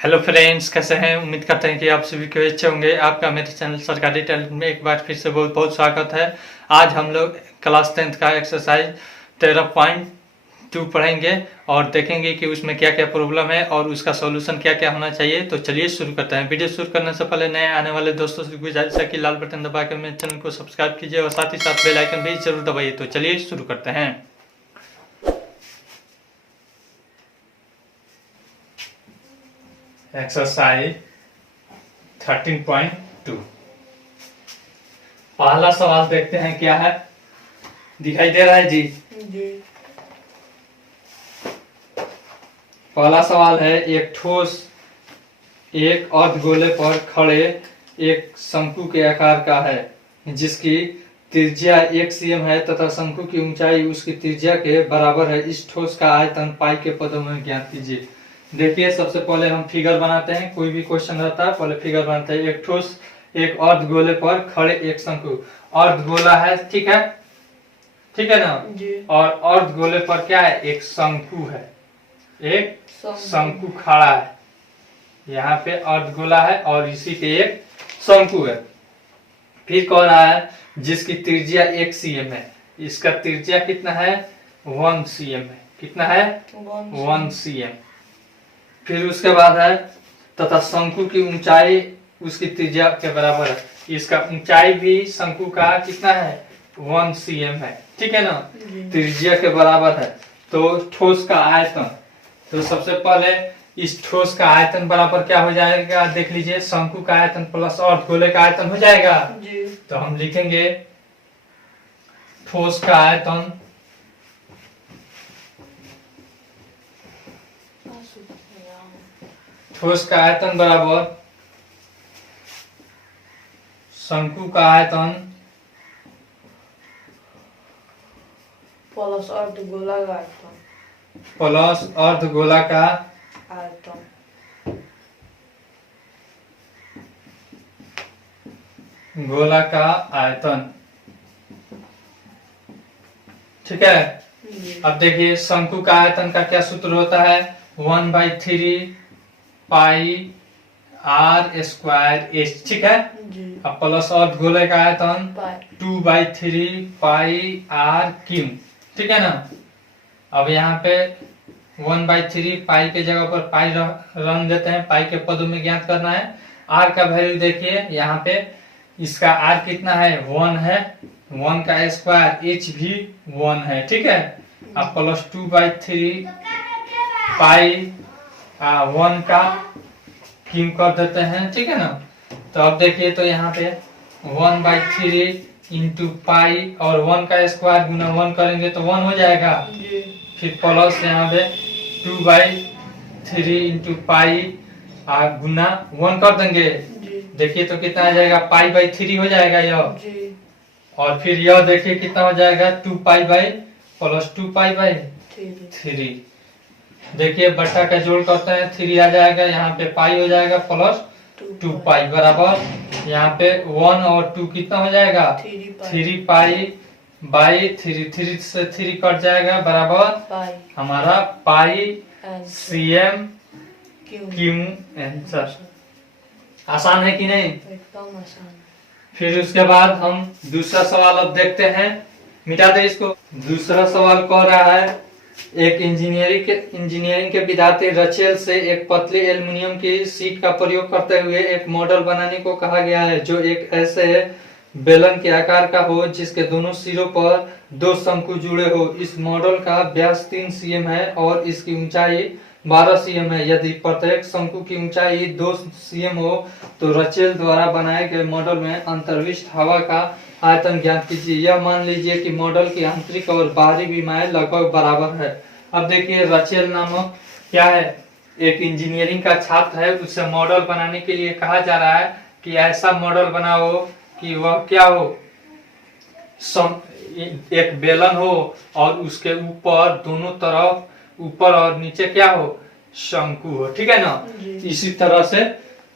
Hello friends, कैसे हैं। उम्मीद करते हैं कि आप सभी को अच्छे होंगे। आपका मेरे चैनल सरकारी टैलेंट में एक बार फिर से बहुत बहुत स्वागत है। आज हम लोग क्लास 10th का एक्सरसाइज 13.2 पढ़ेंगे और देखेंगे कि उसमें क्या क्या प्रॉब्लम है और उसका सॉल्यूशन क्या क्या होना चाहिए। तो चलिए शुरू करते हैं। वीडियो शुरू करने से पहले नए आने वाले दोस्तों से गुजारिश है कि लाल बटन दबा कर मेरे चैनल को सब्सक्राइब कीजिए और साथ ही साथ बेल आइकन भी जरूर दबाइए। तो चलिए शुरू करते हैं। एक्सरसाइज 13.2 पहला सवाल देखते हैं क्या है। दिखाई दे रहा है जी? पहला सवाल है, एक ठोस एक अर्धगोले पर खड़े एक शंकु के आकार का है जिसकी त्रिज्या 1 cm है तथा शंकु की ऊंचाई उसकी त्रिज्या के बराबर है। इस ठोस का आयतन पाई के पदों में ज्ञात कीजिए। देखिए, सबसे पहले हम फिगर बनाते हैं। कोई भी क्वेश्चन रहता है पहले फिगर बनाते हैं। एक ठोस एक अर्धगोले पर खड़े एक शंकु, अर्धगोला है, ठीक है, ठीक है ना जी। और अर्धगोले पर क्या है, एक शंकु है, एक शंकु खड़ा है। यहाँ पे अर्धगोला है और इसी पे एक शंकु है। फिर कह रहा है जिसकी त्रिज्या 1 cm है। इसका त्रिज्या कितना है, 1 cm है। कितना है, 1 cm। फिर उसके बाद है तथा शंकु की ऊंचाई उसकी त्रिज्या के बराबर है। इसका ऊंचाई भी शंकु का कितना है, 1 cm है, ठीक है ना, त्रिज्या के बराबर है। तो ठोस का आयतन, तो सबसे पहले इस ठोस का आयतन बराबर क्या हो जाएगा, देख लीजिए, शंकु का आयतन प्लस अर्धगोले का आयतन हो जाएगा जी। तो हम लिखेंगे ठोस का आयतन बराबर शंकु का आयतन प्लस अर्धगोला का आयतन प्लस अर्धगोला का आयतन। गोला का आयतन, ठीक है। अब देखिए, शंकु का आयतन का क्या सूत्र होता है, 1/3 पाई r स्क्वायर h, ठीक है। अब प्लस अर्धगोले का आयतन 2/3 पाई r क्यू, ठीक है ना। अब यहाँ पे 1/3 पाई के जगह पर पाई रन देते हैं, पाई के पदों में ज्ञात करना है। r का वैल्यू देखिए, यहाँ पे इसका r कितना है, 1 है, 1 का स्क्वायर, h भी 1 है, ठीक है। अब प्लस 2/3 पाई 1 का क्यू कर देते हैं, ठीक है ना। तो अब देखिए, तो यहाँ पे 1/3 इंटू पाई और 1 का स्क्वायर गुना 1 करेंगे तो 1 हो जाएगा। फिर प्लस यहाँ पे 2/3 इंटू पाई गुना 1 कर देंगे। देखिए तो कितना आ जाएगा, पाई/3 हो जाएगा यह। और फिर यह देखिए कितना हो जाएगा, 2 पाई बाई प्लस 2 पाई/3। देखिए बट्टा का जोड़ करते हैं, 3 आ जाएगा, यहाँ पे पाई हो जाएगा प्लस 2 पाई बराबर यहाँ पे 1 और 2 कितना हो जाएगा, 3 पाई बाई 3 से 3 कट जाएगा बराबर हमारा पाई cm क्यू आंसर। आसान है कि नहीं, एकदम आसान। फिर उसके बाद हम दूसरा सवाल अब देखते हैं। मिटा दे इसको। दूसरा सवाल कह रहा है, एक इंजीनियरिंग के विद्यार्थी रचेल से एक पतली एल्युमिनियम की शीट का प्रयोग करते हुए एक मॉडल बनाने को कहा गया है जो एक ऐसे बेलन के आकार का हो जिसके दोनों सिरों पर 2 शंकु जुड़े हो। इस मॉडल का व्यास 3 cm है और इसकी ऊंचाई 12 cm है। यदि प्रत्येक शंकु की ऊंचाई 2 cm हो तो रचेल द्वारा बनाए गए मॉडल में अंतर्विष्ट हवा का आयतन ज्ञात कीजिए। यह मान लीजिए कि मॉडल की आंतरिक और बाहरी विमाएं लगभग बराबर है। अब देखिए, रचेल नामक क्या है, एक इंजीनियरिंग का छात्र है, उससे मॉडल बनाने के लिए कहा जा रहा है कि ऐसा मॉडल बनाओ कि वह क्या हो, एक बेलन हो और उसके ऊपर दोनों तरफ, ऊपर और नीचे क्या हो, शंकु हो, ठीक है ना। इसी तरह से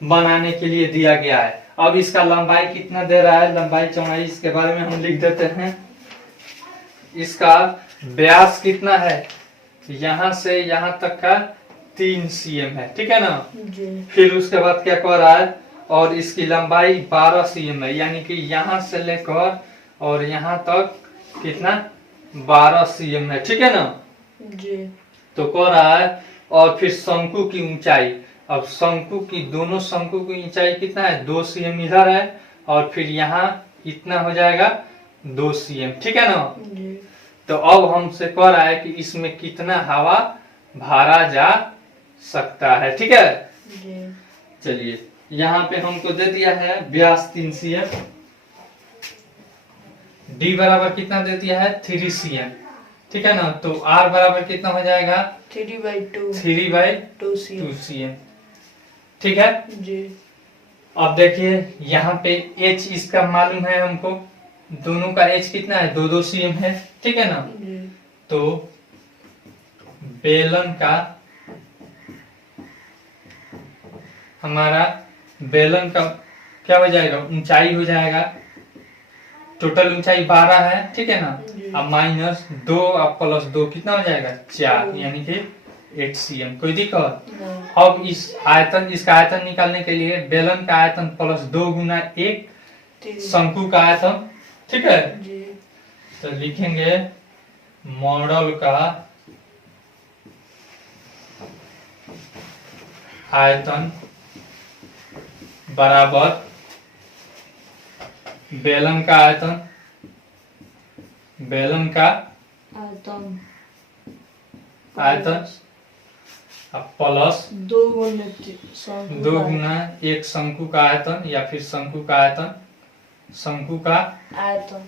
बनाने के लिए दिया गया है। अब इसका लंबाई कितना दे रहा है, लंबाई चौड़ाई, इसके बारे में हम लिख देते हैं। इसका व्यास कितना है, यहाँ से यहाँ तक का 3 cm है, ठीक है ना। जी फिर उसके बाद क्या कह रहा है, और इसकी लंबाई 12 cm है, यानी कि यहाँ से लेकर और यहाँ तक कितना 12 cm है, ठीक है ना। जी तो कह रहा है और फिर शंकु की ऊंचाई, अब शंकु की दोनों शंकु की ऊंचाई कितना है 2 cm इधर है, और फिर यहाँ इतना हो जाएगा 2 cm, ठीक है ना। जी तो अब हमसे कह रहा है कि इसमें कितना हवा भरा जा सकता है, ठीक है। जी चलिए यहाँ पे हमको दे दिया है व्यास 3 cm, डी बराबर कितना दे दिया है 3 cm, ठीक है ना। तो आर बराबर कितना हो जाएगा 3/2 3/2 2 cm cm, ठीक है। जी अब देखिए यहाँ पे h इसका मालूम है हमको, दोनों का h कितना है 2 cm है, ठीक है ना। जी तो बेलन का हमारा बेलन का क्या हो जाएगा ऊंचाई हो जाएगा, टोटल ऊंचाई 12 है, ठीक है ना। जी। अब -2 अब +2 कितना हो जाएगा 4, दो। यानी कि 8 cm। कोई दिक्कत। नहीं अब इस आयतन इसका आयतन निकालने के लिए बेलन का आयतन +2 गुना 1 3 शंकु का आयतन, ठीक है। जी तो लिखेंगे मॉडल का आयतन बराबर बेलन का आयतन, बेलन का आयतन आयतन अब प्लस 2 गुना शंकु 2 का गुना 1 शंकु का आयतन, या फिर शंकु का आयतन, शंकु का आयतन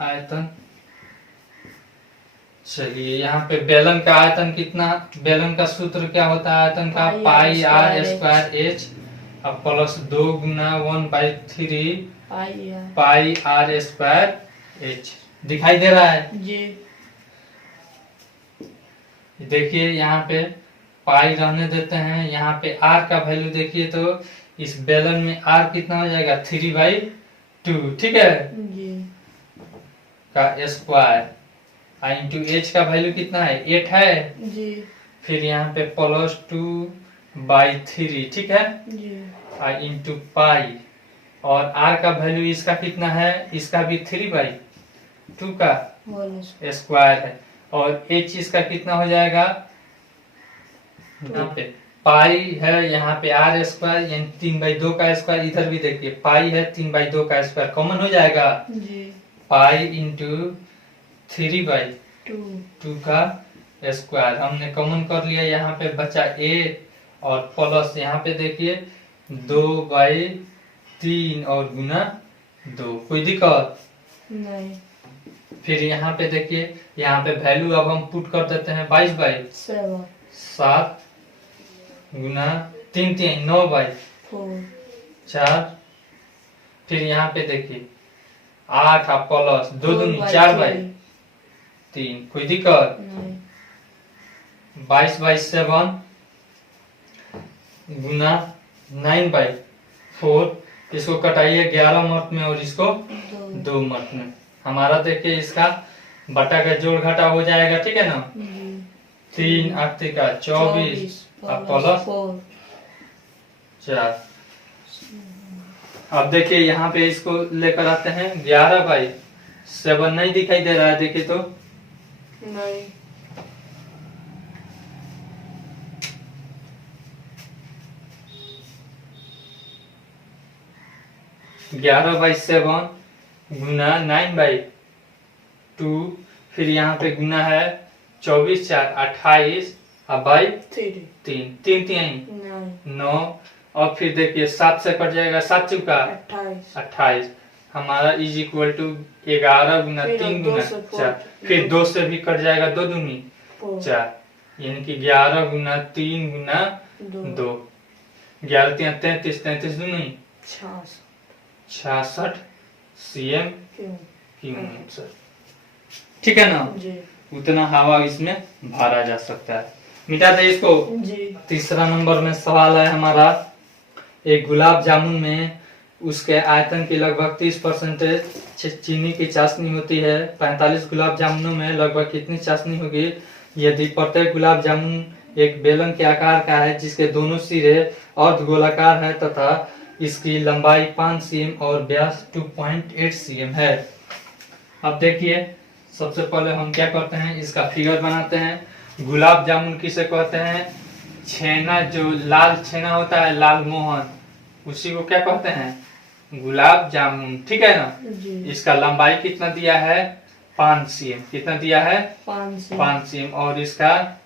आयतन। चलिए यहाँ पे बेलन का आयतन कितना, बेलन का सूत्र क्या होता है आयतन का पाई आर स्क्वायर एच, अब +2 गुना 1/3 पाई आर स्क्वायर एच। दिखाई दे रहा है। जी देखिए यहाँ पे पाई रहने देते हैं, यहाँ पे आर का वैल्यू देखिए तो इस बेलन में आर कितना हो जाएगा 3/2, ठीक है, जी का स्क्वायर, इंटू एच का वैल्यू कितना है 8 है, जी फिर यहाँ पे +2/3, ठीक है, इंटू पाई, और आर का वैल्यू इसका कितना है, इसका भी 3/2 का स्क्वायर है, और एच इसका कितना हो जाएगा, यहाँ पे पाई है, यहाँ पे आर स्क्वायर यानी 3/2 का स्क्वायर, इधर भी देखिए पाई है 3/2 का स्क्वायर कॉमन हो जाएगा, जी पाई इंटू 3/2 का स्क्वायर हमने कॉमन कर लिया, यहाँ पे बचा 8 और प्लस यहाँ पे देखिए 2/3 और गुना 2। कोई दिक्कत नहीं फिर यहाँ पे देखिए, यहाँ पे वैल्यू अब हम पुट कर देते हैं 22/7 गुना 3 3 9/4, फिर यहाँ पे देखिए 8 और प्लस 2 दूनी 4/3। कोई दिक्कत। नहीं 22/7 गुना 9/4, इसको कटाइए 11 मत में और इसको 2 मत में, हमारा देखिए इसका बटा का जोड़ घटा हो जाएगा, ठीक है ना। 3 8 का 24 और प्लस 4। अब देखिए यहाँ पे इसको लेकर आते हैं 11/7, नहीं दिखाई दे रहा है, देखिए तो नहीं 11/7 गुना 9/2, फिर यहाँ पे गुना है 24 4 28 और बाई 3 3 नहीं 9, और फिर देखिए 7 से कट जाएगा 7 चुका 28, हमारा इज इक्वल टू 11 गुना फिर 3 दो गुना से 4, फिर 2 से भी कट जाएगा 2 दूनी 4, यानी कि 11 गुना 3 गुना 2, 11 3 33 33 दूनी 66 cm क्यूब, ठीक है ना। जी उतना हवा इसमें भरा जा सकता है। मिटा दे इसको। जी तीसरा नंबर में सवाल है हमारा, एक गुलाब जामुन में उसके आयतन की लगभग 30% चीनी की चाशनी होती है, 45 गुलाब जामुनों में लगभग कितनी चाशनी होगी यदि प्रत्येक गुलाब जामुन एक बेलन के आकार का है जिसके दोनों सिरे अर्धगोलाकार है तथा इसकी लंबाई 5 cm और व्यास 2.8 cm है। अब देखिए, सबसे पहले हम क्या करते हैं, इसका फिगर बनाते हैं। गुलाब जामुन किसे कहते हैं? छेना, जो लाल छेना होता है, लाल मोहन, उसी को क्या कहते हैं? गुलाब जामुन। ठीक है ना? जी। इसका लंबाई कितना दिया है? 5 cm। कितना दिया है? 5 cm। और इसका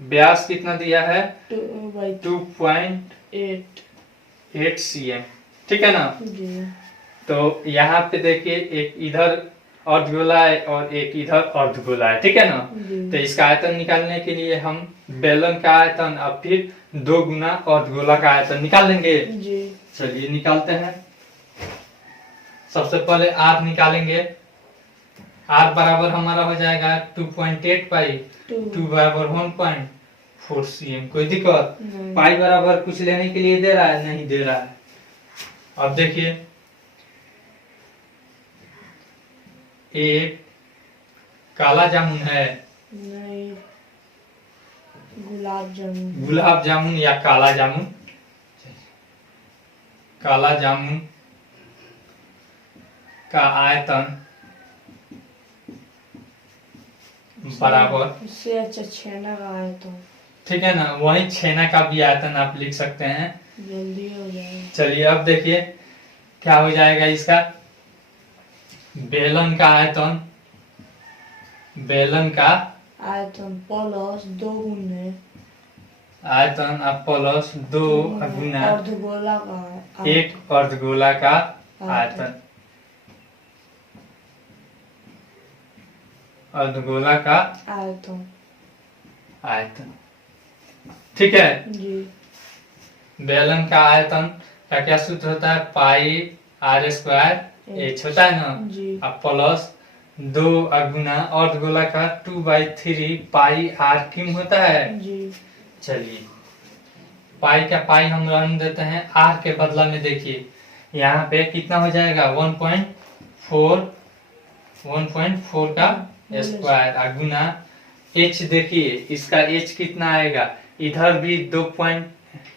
व्यास कितना दिया है? 2/8 cm। ठीक है ना? जी। तो यहाँ पे देखिए, एक इधर अर्धगोला है और एक इधर अर्धगोला है। ठीक है ना? जी। तो इसका आयतन निकालने के लिए हम बेलन का आयतन अब फिर 2 गुना अर्धगोला का आयतन निकाल लेंगे। जी। चलिए निकालते हैं। सबसे पहले r निकालेंगे। r बराबर हमारा हो जाएगा 2.8 पाई। 2 बराबर 1.4 cm। कोई दिक्कत? नहीं। पाई बराबर कुछ लेने के लिए दे रहा है? नहीं दे रहा है। अब देखिए, एक काला जामुन है। नहीं, गुलाब जामुन। गुलाब जामुन या काला जामुन। काला जामुन का आयतन बराबर, इससे अच्छा छेना का है तो ठीक है ना, वही छेना का भी आयतन आप लिख सकते हैं। जल्दी हो जाएगा। चलिए अब देखिए क्या हो जाएगा इसका। बेलन का आयतन, बेलन का आयतन प्लस 2 गुने आयतन अब प्लस 2 गुना अर्धगोला का आयतन। एक अर्धगोला का आयतन। अर्धगोला का आयतन। आयतन। ठीक है? जी। बेलन का आयतन का क्या सूत्र होता है? पाई r² h होता है ना? जी। अब प्लस 2 गुना अर्धगोला का 2/3 पाई r क्यों होता है? जी। चलिए, पाई का पाई हम रहने देते हैं, r के बदला में देखिए यहाँ पे कितना हो जाएगा? 1.4 का स्क्वायर गुना h। देखिए इसका h कितना आएगा? इधर भी 2 पॉइंट,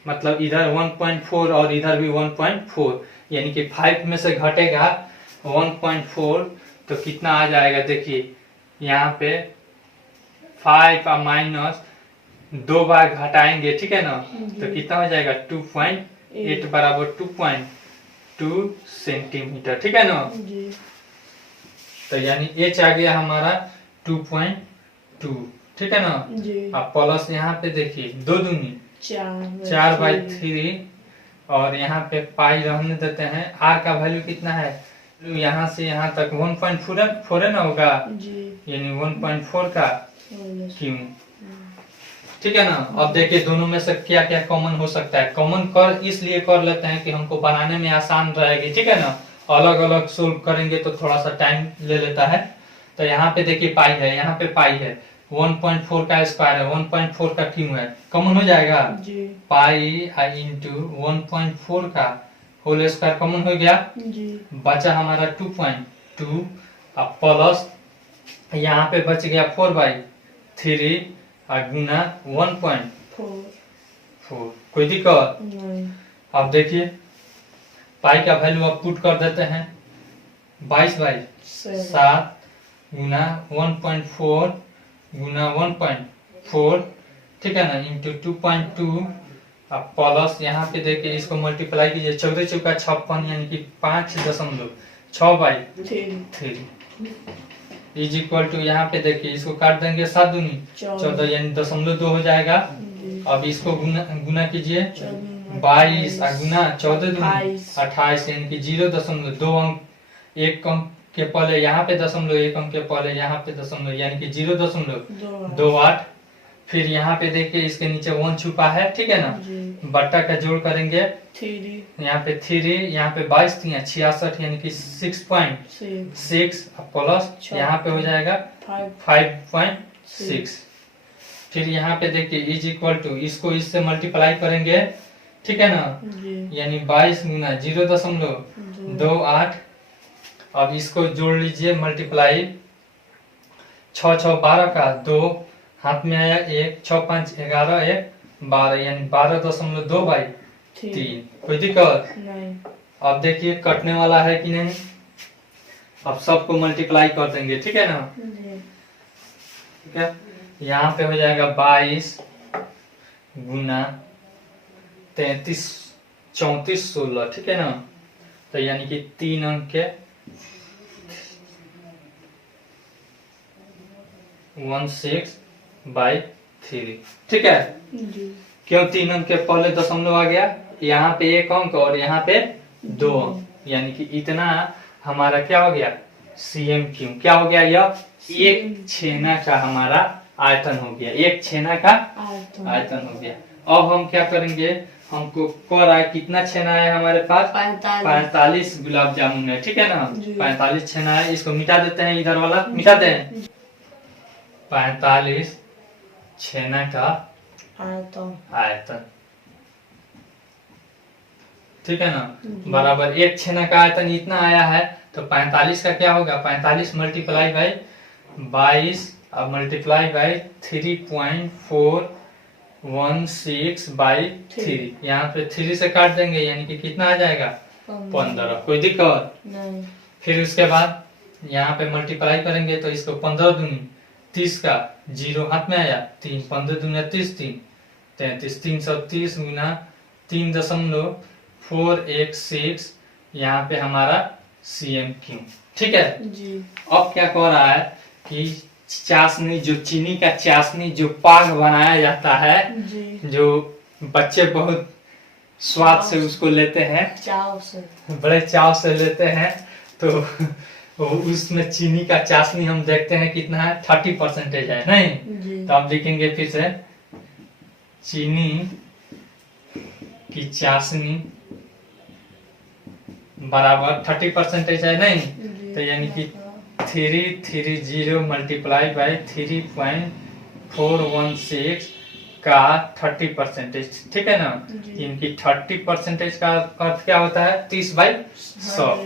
मतलब इधर 1.4 और इधर भी 1.4, यानी कि 5 में से घटेगा 1.4 तो कितना आ जाएगा? देखिए यहाँ पे 5 और माइनस 2 बार घटाएंगे, ठीक है ना? तो कितना हो जाएगा? 2.8 बराबर 2.2 सेंटीमीटर। ठीक है ना? जी। तो यानी h आ गया हमारा 2.2। ठीक है ना? जी। अब प्लस यहाँ पे देखिए 2 दूनी 4/3 और यहाँ पे पाई रहने देते हैं। r का वैल्यू कितना है? यहाँ से यहाँ तक 1.4 ना होगा, जी। यानी 1.4 का क्यों। ठीक है ना? अब देखिए दोनों में से क्या क्या कॉमन हो सकता है। कॉमन कर इसलिए कर लेते हैं कि हमको बनाने में आसान रहेगी। ठीक है ना? अलग अलग सोल्व करेंगे तो थोड़ा सा टाइम ले लेता है। तो यहाँ पे देखिए पाई है, यहाँ पे पाई है, 1.4 का स्क्वायर है, 1.4 का क्यों है, कॉमन हो जाएगा। जी। पाई इंटू 1.4 का होल स्क्वायर कॉमन हो गया। जी। बचा हमारा 2.2 अब प्लस यहाँ पे बच गया 4/3 गुना 1.4। कोई दिक्कत नहीं। अब देखिए पाई का वैल्यू अब पुट कर देते हैं। 22/7 गुना 1.4 गुना 1.4, ठीक है ना, इंटू 2.2 अब प्लस यहाँ पे देखिए इसको मल्टीप्लाई कीजिए, 14 चौका 56 यानी कि 5.6/3 इज इक्वल टू, यहाँ पे देखिए इसको काट देंगे 7 दूनी 14 यानी 0.2 हो जाएगा। अब इसको गुना कीजिए 22 गुना 14 दूनी 28 यानी कि 0.2 अंक, एक अंक के पहले यहाँ पे दशमलव, एक अंक के पहले यहाँ पे दशमलव यानी कि 0.28। फिर यहाँ पे देखिए इसके नीचे 1 छुपा है, ठीक है ना, बट्टा का जोड़ करेंगे, यहाँ पे 3, यहाँ पे 22 66 यानी कि 6.6 प्लस यहाँ पे हो जाएगा 5.6। फिर यहाँ पे देखिए इज इक्वल टू, इसको इससे मल्टीप्लाई करेंगे, ठीक है ना, यानी 22 गुना 0.28। अब इसको जोड़ लीजिए मल्टीप्लाई, 6 6 12 का 2 हाथ में आया 1, 6 5 11 1 12 यानी 12.2 बाई 3। कोई दिक्कत? नहीं। अब देखिए कटने वाला है कि नहीं। अब सबको मल्टीप्लाई कर देंगे, ठीक है ना। जी। ठीक है, यहाँ पे हो जाएगा 22 गुना 33 34 16, ठीक है ना। तो यानी कि 3 अंक के 16/3, ठीक है। जी। क्यों 3 अंक के पहले दशमलव आ गया, यहाँ पे 1 अंक और यहाँ पे 2 अंक, यानी कि इतना हमारा क्या हो गया, सीएम क्यू। क्या हो गया, यह एक छेना का हमारा आयतन हो गया, एक छेना का आयतन हो गया। अब हम क्या करेंगे, हमको कर आए कितना छेना है हमारे पास, 45 गुलाब जामुन है, ठीक है ना। 45 छेना है, इसको मिटा देते हैं, इधर वाला मिटा दें। 45 छेना का आयतन, ठीक है ना, बराबर एक छेना का आयतन इतना आया है। तो 45 का क्या होगा, 45 मल्टीप्लाई बाई 22 अब मल्टीप्लाई बाई 3.416/3। यहाँ पे 3 से काट देंगे, यानी कि कितना आ जाएगा, 15। कोई दिक्कत नहीं। फिर उसके बाद यहाँ पे मल्टीप्लाई करेंगे तो इसको 15 दूनी 30 का 0 हाथ में आया, 3 15 दूनी 30 3 33 330 गुना 3.416, यहाँ पे हमारा CMQ, ठीक है जी। अब क्या कह रहा है कि चाशनी, जो चीनी का चाशनी जो पाग बनाया जाता है, जी। जो बच्चे बहुत स्वाद से उसको लेते हैं, चाव से, बड़े चाव से लेते हैं, तो उसमें चीनी का चाशनी हम देखते हैं कितना है, 30% है, नहीं जी। तो आप लिखेंगे फिर से, चीनी की चाशनी बराबर 30% है, नहीं तो यानी कि 330 मल्टीप्लाई बाई 3.416 का 30%, ठीक है ना। इनकी 30% का अर्थ क्या होता है, 30/100।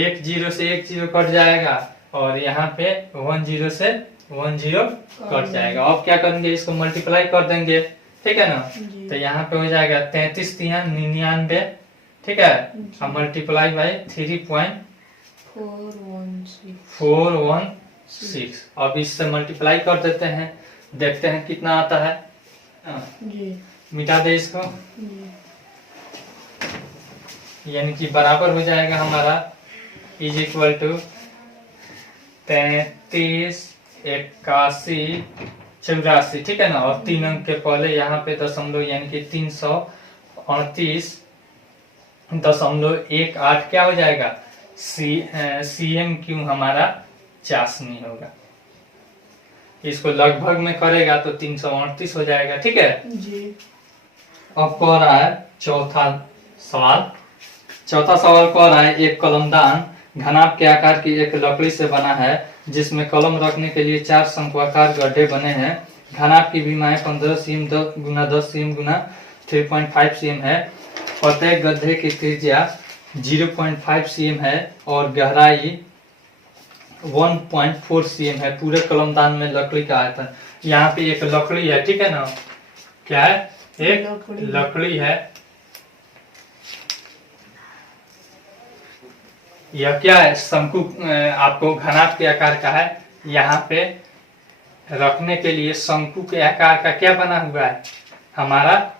1 0 से 1 0 कट जाएगा और यहाँ पे 1 0 से 1 0 कट जाएगा। अब क्या करेंगे, इसको मल्टीप्लाई कर देंगे, ठीक है ना। तो यहाँ पे हो जाएगा 33 3 99, ठीक है, अब मल्टीप्लाई बाई 3.416। अब इससे मल्टीप्लाई कर देते हैं, देखते हैं कितना आता है। मिटा दे इसको, यानी कि बराबर हो जाएगा हमारा इज इक्वल टू 33 81 84, ठीक है ना। और 3 अंक के पहले यहाँ पे दशमलव, यानी कि 338.18 क्या हो जाएगा, CMQ हमारा चाशनी होगा। इसको लगभग में करेगा तो 338 हो जाएगा, ठीक है जी। अब कह रहा है चौथा सवाल कह रहा है, एक कलमदान घनाभ के आकार की एक लकड़ी से बना है, जिसमें कलम रखने के लिए 4 शंक्वाकार गड्ढे बने हैं। घनाभ की भीमाएं 15 cm गुना 10 cm गुना 3.5 cm है। प्रत्येक गड्ढे की त्रिज्या 0.5 cm है और गहराई 1.4 cm है। पूरे कलमदान में लकड़ी का आयतन, यहाँ पे एक लकड़ी है, ठीक है ना, क्या है, एक लकड़ी है। यह क्या है, शंकु, आपको घनाभ के आकार का है। यहाँ पे रखने के लिए शंकु के आकार का क्या बना हुआ है, हमारा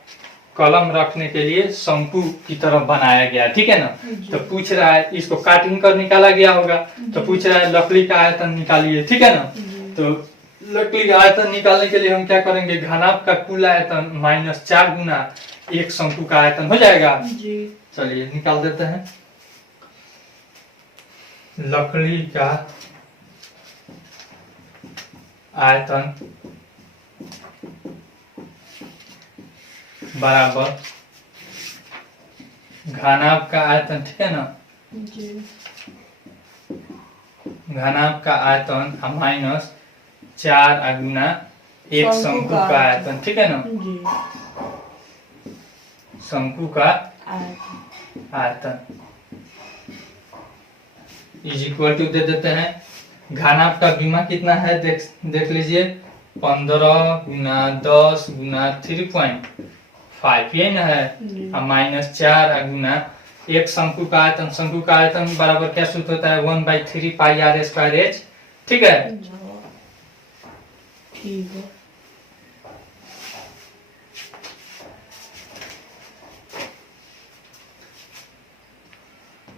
कलम रखने के लिए शंकु की तरफ बनाया गया, ठीक है ना। तो पूछ रहा है, इसको काटिंग कर निकाला गया होगा, तो पूछ रहा है लकड़ी का आयतन निकालिए, ठीक है ना। तो लकड़ी का आयतन निकालने के लिए हम क्या करेंगे, घनाभ का कुल आयतन -4 गुना एक शंकु का आयतन हो जाएगा। चलिए निकाल देते हैं। लकड़ी का आयतन बराबर घनाभ का आयतन, ठीक है ना, घनाभ का आयतन -4 गुना एक शंकु का आयतन, ठीक है ना, शंकु का आयतन इज इक्वल टू दे देते हैं। घनाभ का भीमा कितना है, देख लीजिए, 15 गुना 10 गुना 3.5 ये ना है। जी। अब -4 गुना एक शंकु का आयतन बराबर क्या सूत्र होता है 1/3 पाई आर स्क्वायर एच। ठीक है। ठीक है।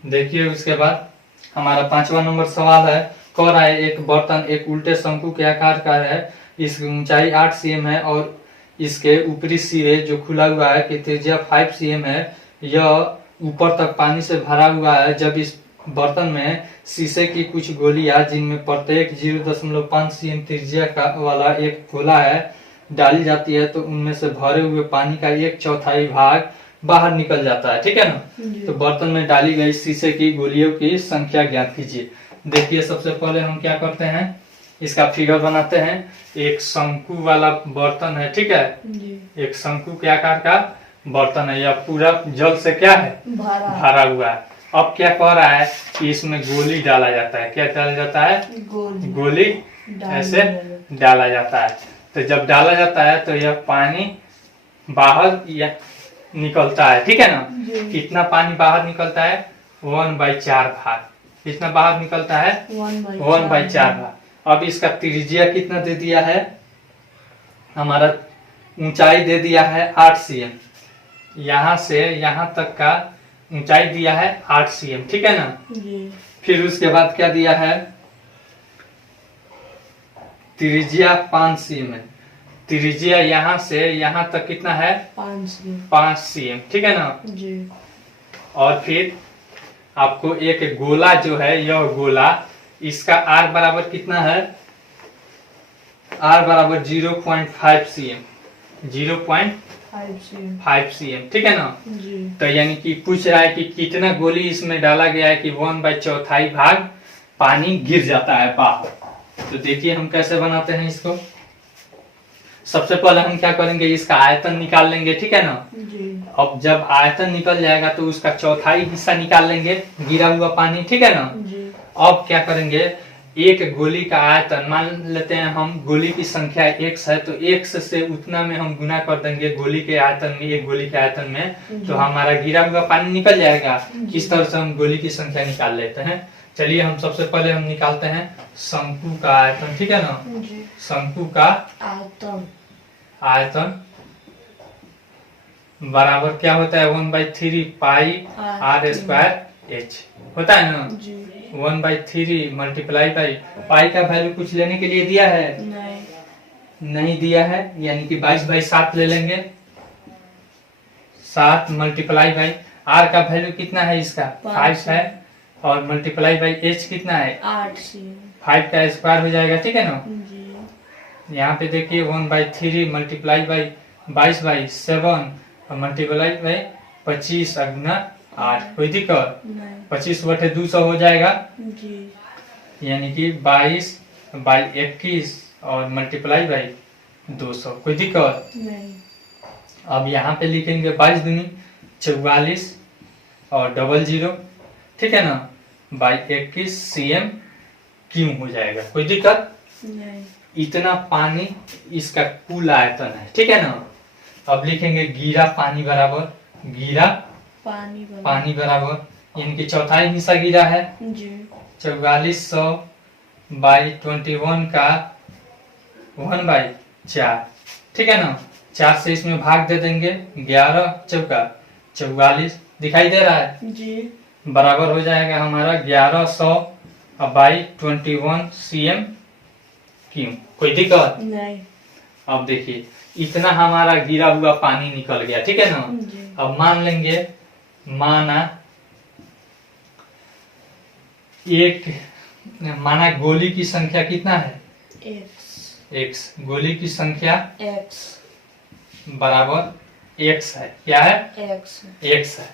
देखिए उसके बाद हमारा 5वां नंबर सवाल है। कह रहा है एक बर्तन एक उल्टे शंकु के आकार का है, इसकी ऊंचाई 8 cm है और इसके ऊपरी सिरे जो खुला हुआ है कि त्रिज्या 5 cm है। यह ऊपर तक पानी से भरा हुआ है। जब इस बर्तन में शीशे की कुछ गोलियां जिनमें प्रत्येक 0.5 cm त्रिज्या का वाला एक गोला है डाली जाती है तो उनमें से भरे हुए पानी का 1/4 भाग बाहर निकल जाता है। ठीक है ना। तो बर्तन में डाली गई शीशे की गोलियों की संख्या ज्ञात कीजिए। देखिए सबसे पहले हम क्या करते हैं, इसका फिगर बनाते हैं। एक शंकु वाला बर्तन है। ठीक है। एक शंकु के आकार का बर्तन है। यह पूरा जल से क्या है भरा हुआ है। अब क्या कह रहा है कि इसमें गोली डाला जाता है। क्या डाला जाता है गोली ऐसे डाला जाता है। तो जब डाला जाता है तो यह पानी बाहर निकलता है। ठीक है ना। कितना पानी बाहर निकलता है 1/4 भाग। कितना बाहर निकलता है 1/4 भाग। अब इसका त्रिज्या कितना दे दिया है, हमारा ऊंचाई दे दिया है 8 cm। यहाँ से यहाँ तक का ऊंचाई दिया है 8 cm। ठीक है ना। फिर उसके बाद क्या दिया है, त्रिज्या 5 cm है। त्रिज्या यहाँ से यहाँ तक कितना है 5 cm। ठीक है ना। और फिर आपको एक गोला जो है, यह गोला इसका r बराबर कितना है, r बराबर 0.5 cm। 0.5 cm। ठीक है ना। तो यानी कि पूछ रहा है कि कितना गोली इसमें डाला गया है कि 1/4 भाग पानी गिर जाता है बाहर। तो देखिए हम कैसे बनाते हैं इसको। सबसे पहले हम क्या करेंगे, इसका आयतन निकाल लेंगे। ठीक है ना। अब जब आयतन निकल जाएगा तो उसका चौथाई हिस्सा निकाल लेंगे गिरा हुआ पानी। ठीक है ना। अब क्या करेंगे, एक गोली का आयतन मान लेते हैं हम, गोली की संख्या x है तो x से उतना में हम गुना कर देंगे गोली के आयतन में, एक गोली के आयतन में, तो हमारा गिरा हुआ पानी निकल जाएगा। इस तरह से हम गोली की संख्या निकाल लेते हैं। चलिए हम सबसे पहले हम निकालते हैं शंकु का आयतन। ठीक है ना। शंकु का आयतन बराबर क्या होता है 1/3 पाई आर स्क्वायर एच होता है ना। 1/3 मल्टीप्लाई बाई पाई का वैल्यू कुछ लेने के लिए दिया है नहीं दिया है, यानी कि 22/7 ले लेंगे। 7 मल्टीप्लाई बाई आर का वैल्यू कितना है, इसका 5 है, और मल्टीप्लाई बाई एच कितना है 8 5 का स्क्वायर हो जाएगा। ठीक है ना। यहाँ पे देखिए 1/3 मल्टीप्लाई बाई 22/7 और मल्टीप्लाई बाई 25 गुना 8। कोई दिक्कत 25/200 हो जाएगा। यानी कि 22/21 और मल्टीप्लाई बाई 200। कोई दिक्कत नहीं। अब यहाँ पे लिखेंगे 22 दूनी 44 और 00। ठीक है ना। 21 cm क्यूब हो जाएगा। कोई दिक्कत नहीं। इतना पानी इसका कुल आयतन है। ठीक है ना। अब लिखेंगे गिरा पानी बराबर, गिरा पानी बराबर यानी कि चौथाई हिस्सा गिरा है 4400/21 का 1/4। ठीक है ना। 4 से इसमें भाग दे देंगे, 11 चौका 44 दिखाई दे रहा है बराबर हो जाएगा हमारा 1100/21 cm क्यों। कोई दिक्कत नहीं। अब देखिए इतना हमारा गिरा हुआ पानी निकल गया। ठीक है ना। अब मान लेंगे, माना गोली की संख्या कितना है x। गोली की संख्या x बराबर x है। क्या है x है।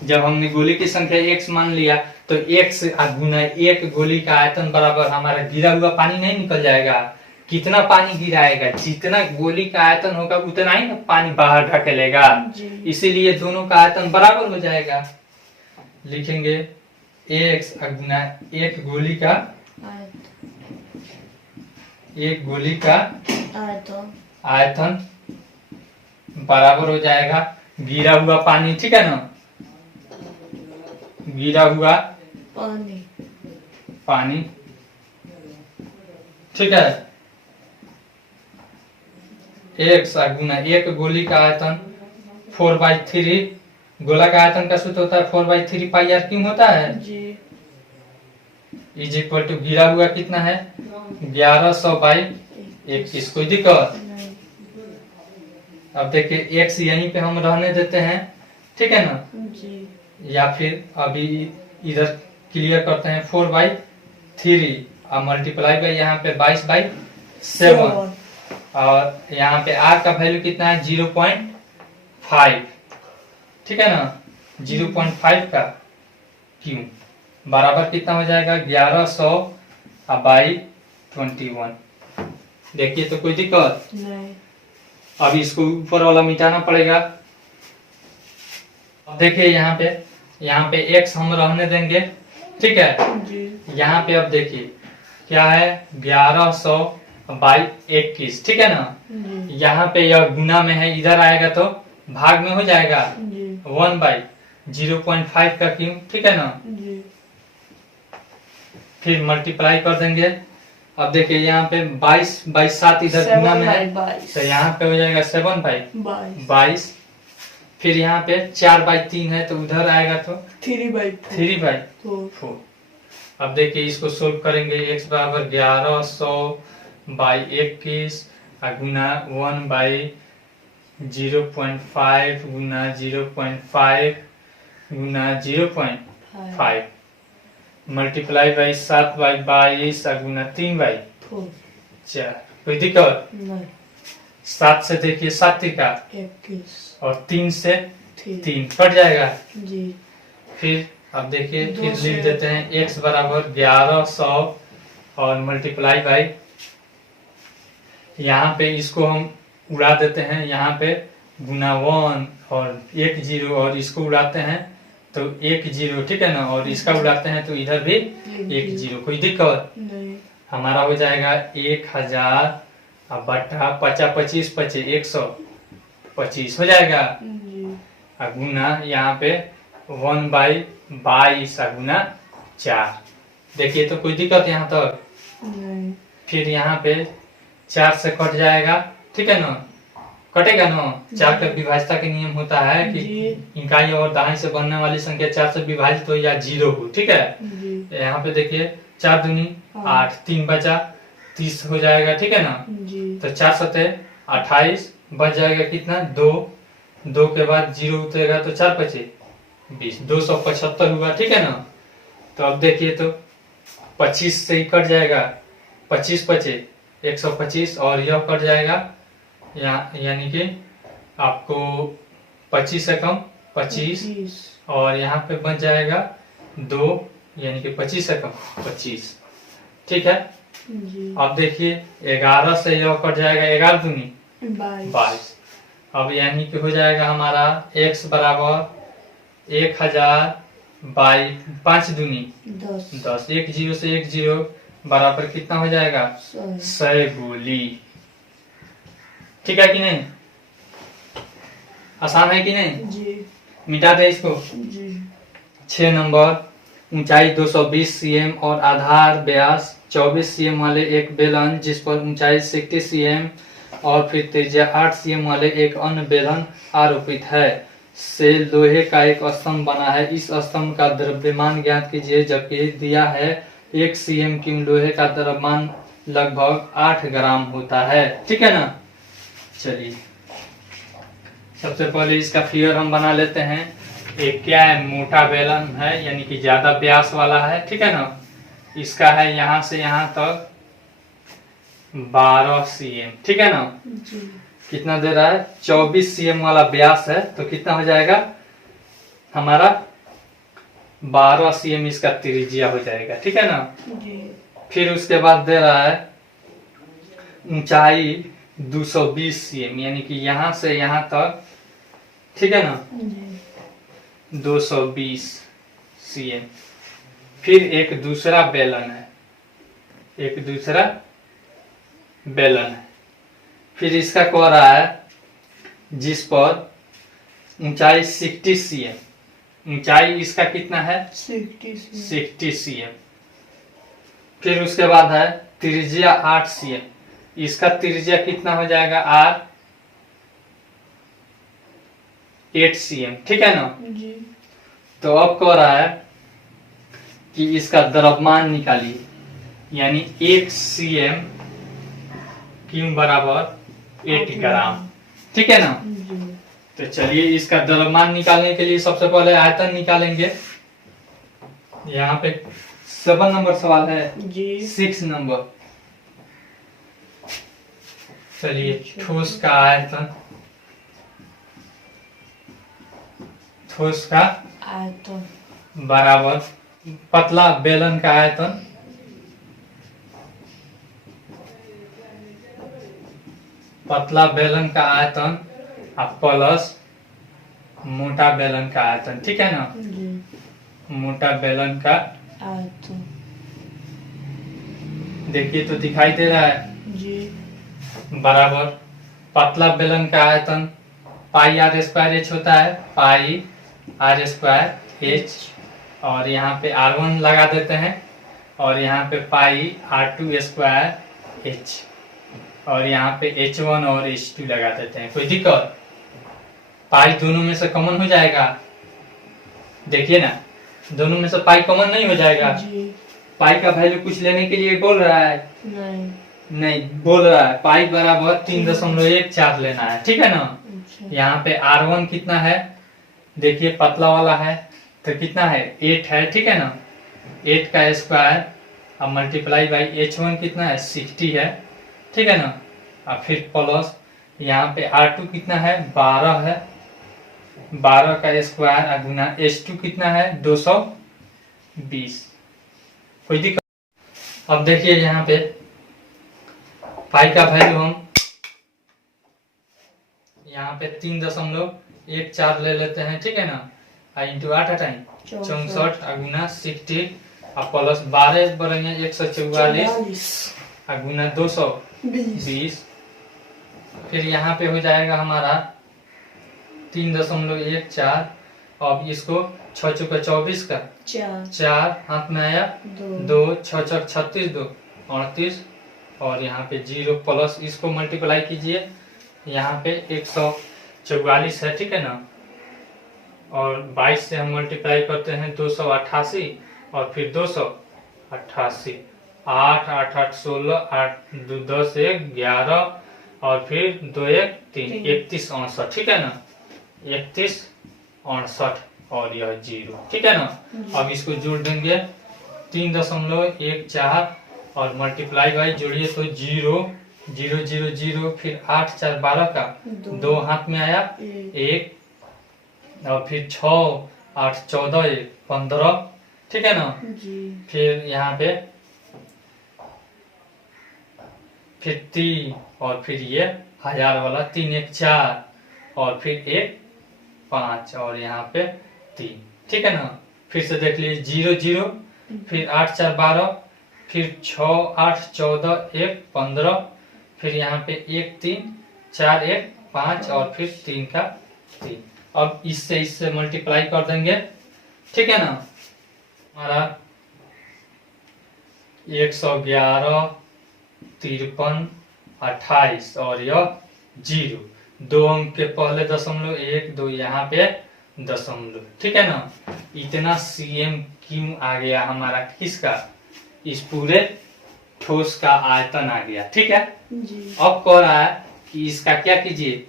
जब हमने गोली की संख्या x मान लिया तो x गुना एक गोली का आयतन बराबर हमारा गिरा हुआ पानी नहीं निकल जाएगा। कितना पानी गिराएगा, जितना गोली का आयतन होगा उतना ही पानी बाहर ढकेलेगा। इसीलिए दोनों का आयतन बराबर हो जाएगा। लिखेंगे x गुना एक गोली का आयतन आयतन बराबर हो जाएगा गिरा हुआ पानी, ठीक है ना, गिरा हुआ पानी पानी, ठीक है। एक गुना एक गोली का आयतन 4/3, गोला का आयतन का सूत्र होता है 4/3 पाई आर क्यों होता है, जी इज इक्वल टू गिरा हुआ कितना है 1100/21। कोई दिक्कत? नहीं अब देखिए x यहीं पे हम रहने देते हैं, ठीक है ना, जी या फिर अभी इधर क्लियर करते हैं 4/3 और मल्टीप्लाई बाई यहाँ पे 22/7 और यहाँ पे r का वैल्यू कितना है 0.5, ठीक है ना, 0.5 का क्यों बराबर कितना हो जाएगा 1100/21। देखिए तो कोई दिक्कत? नहीं अभी इसको ऊपर वाला मिटाना पड़ेगा। अब देखिए यहाँ पे x हम रहने देंगे, ठीक है। जी यहाँ पे अब देखिए क्या है 1100/21, ठीक है ना, जी यहाँ पे यह गुना में है, इधर आएगा तो भाग में हो जाएगा जी 1/0.5 का क्यों, ठीक है ना, जी फिर मल्टीप्लाई कर देंगे। अब देखिए यहाँ पे 22/7 इधर गुना में है, 7/22 तो यहाँ पे हो जाएगा 7/22। 22 फिर यहाँ पे 4/3 है तो उधर आएगा तो 3/4 3/4। अब देखिए इसको सोल्व करेंगे, x बराबर 1100/21 गुना 1/0.5 गुना 0.5 गुना 0.5 मल्टीप्लाई बाई 7/22 गुना 3/4। कोई दिक्कत? नहीं 7 से देखिए 7 का 21 और 3 से 3 3 कट जाएगा। जी फिर अब देखिए दो फिर से- लिख देते हैं x बराबर 1100 और मल्टीप्लाई बाई, यहाँ पे इसको हम उड़ा देते हैं, यहाँ पे गुना 1 और 1 0 और इसको उड़ाते हैं तो 1 0, ठीक है ना, और इसका उड़ाते हैं तो इधर भी 1 0। कोई दिक्कत? नहीं हमारा हो जाएगा 1000/25 125 हो जाएगा जी और गुना यहाँ पे 1/22 गुना 4। देखिए तो कोई दिक्कत यहाँ तक? नहीं फिर यहाँ पे 4 से कट जाएगा, ठीक है ना, कटेगा ना। 4 का विभाजता के नियम होता है कि जी इकाई और दहाई से बनने वाली संख्या 4 से विभाजित हो या 0 हो, ठीक है। जी यहाँ पे देखिए 4 दूनी 8, 3 बचा 30 हो जाएगा, ठीक है ना, जी तो 4 सते 28 बच जाएगा कितना 2, 2 के बाद 0 उतरेगा तो 4 पचे 20, 275 हुआ, ठीक है ना। तो अब देखिए तो 25 से ही कट जाएगा, 25 पचे 125 और यह कट जाएगा यानी कि आपको 25 से कम 25 और यहाँ पे बच जाएगा 2 यानी कि 25 से कम 25, ठीक है। जी अब देखिए 11 से यह कट जाएगा, 11 दूनी 22 अब यानी कि हो जाएगा हमारा x बराबर 1000/5 दूनी 10, 1 0 से 1 0 बराबर कितना हो जाएगा 100 गोली, ठीक है कि नहीं? आसान है कि नहीं? जी मिटा दे इसको। जी 6 नंबर, ऊंचाई 220 cm और आधार व्यास 24 cm वाले एक बेलन जिस पर ऊंचाई 60 cm और फिर त्रिज्या 8 cm वाले एक अन्य बेलन आरोपित है से लोहे का एक स्तंभ बना है। इस स्तंभ का द्रव्यमान ज्ञात कीजिए, जबकि दिया है 1 cm की लोहे का द्रव्यमान लगभग 8 ग्राम होता है, ठीक है ना। चलिए सबसे पहले इसका फिगर हम बना लेते हैं। एक क्या है, मोटा बेलन है यानी कि ज्यादा व्यास वाला है, ठीक है ना। इसका है यहाँ से यहाँ तक 12 cm, ठीक है ना। जी कितना दे रहा है 24 cm वाला व्यास है तो कितना हो जाएगा हमारा 12 cm इसका त्रिज्या हो जाएगा, ठीक है ना। जी फिर उसके बाद दे रहा है ऊंचाई 220 cm यानी कि यहाँ से यहाँ तक, ठीक है ना, जी 220 cm। फिर एक दूसरा बेलन है, फिर इसका कह रहा है जिस पर ऊंचाई 60 cm, ऊंचाई इसका कितना है 60 cm। फिर उसके बाद है त्रिज्या 8 cm, इसका त्रिज्या कितना हो जाएगा r 8 cm, ठीक है ना। जी। तो अब कह रहा है कि इसका द्रव्यमान निकालिए, यानी 1 cm क्यूब बराबर 8 ग्राम, ठीक है ना। जी। तो चलिए इसका द्रव्यमान निकालने के लिए सबसे पहले आयतन निकालेंगे। यहाँ पे 7 नंबर सवाल है, जी। 6 नंबर। चलिए ठोस का आयतन, ठोस का आयतन बराबर पतला बेलन का आयतन पतला बेलन का आयतन प्लस मोटा बेलन का आयतन, ठीक है ना। जी। मोटा बेलन का आयतन देखिए तो दिखाई दे रहा है, जी। बराबर पतला बेलन का आयतन पाई आर स्क्वायर एच होता है, पाई आर स्क्वायर एच, और यहाँ पे R1 लगा देते हैं, और यहाँ पे पाई R2 स्क्वायर एच, और यहाँ पे H1 और H2 लगा देते हैं। कोई दिक्कत? पाई दोनों में से कॉमन हो जाएगा, देखिए ना, दोनों में से पाई कॉमन नहीं हो जाएगा। जी। पाई का वैल्यू कुछ लेने के लिए बोल रहा है? नहीं बोल रहा है, पाई बराबर 3.14 लेना है, ठीक है ना। अच्छा। यहाँ पे R1 कितना है, देखिए पतला वाला है तो कितना है 8 है, ठीक है ना। 8 का स्क्वायर अब मल्टीप्लाई बाई H1 कितना है 60 है, ठीक है ना। अब फिर प्लस यहाँ पे R2 कितना है 12 है, 12 का स्क्वायर गुना H2 कितना है 220। कोई दिक्कत? अब देखिए यहाँ पे पाई का वैल्यू हम यहाँ पे 3.14 ले लेते हैं, ठीक है ना। इंटू 8 हटाएं 64 गुना 60 प्लस 12 बढ़ेंगे 144 गुना 220। फिर यहाँ पे हो जाएगा हमारा 3.14। अब इसको 6 चौका 24 का 4 हाथ में आया 2 6 चौक 36 2 38, और यहाँ पे 0 प्लस इसको मल्टीप्लाई कीजिए, यहाँ पे 144 है, ठीक है ना। और 22 से हम मल्टीप्लाई करते हैं 288, और फिर 288, 8 8 8 16 8 2 10 1 11, और फिर 2 1 3 31 68, ठीक है ना। 31 68 और यह 0, ठीक है ना। अब इसको जोड़ देंगे 3.14 और मल्टीप्लाई बाई जोड़िए तो 0 0 0 0, फिर 8 4 12 का 2 हाथ में आया 1, और फिर 6 8 14 1 15, ठीक है ना। फिर यहाँ पे फिर 3, और फिर ये 1000 वाला 3 1 4, और फिर 1 5, और यहाँ पे 3, ठीक है ना। फिर से देख लीजिए 0 0, फिर 8 4 12, फिर 6 8 14 1 15, फिर यहाँ पे 1 3 4 1 5, और फिर 3 का 3। अब इससे मल्टीप्लाई कर देंगे, ठीक है ना। हमारा 111 53 28, और यह 0, 2 अंक के पहले 0.1 2 यहाँ पे दशमलव, ठीक है ना। इतना cm क्यों आ गया हमारा, किसका, इस पूरे ठोस का आयतन आ गया, ठीक है। अब कह रहा है कि इसका क्या कीजिए,